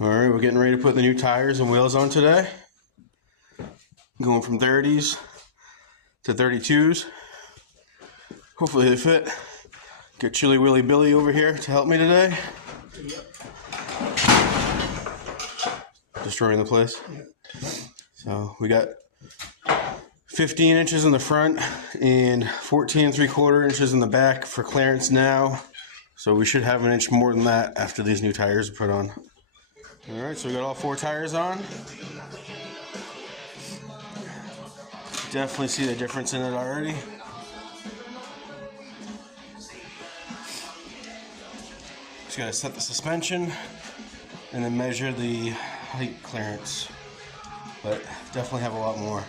Alright, we're getting ready to put the new tires and wheels on today. Going from 30s to 32s. Hopefully they fit. Get Chilly Willy Billy over here to help me today. Destroying the place. So we got 15 inches in the front and 14 3/4 inches in the back for clearance now. So we should have an inch more than that after these new tires are put on. Alright, so we got all 4 tires on. Definitely see the difference in it already. Just gotta set the suspension and then measure the height clearance. But definitely have a lot more.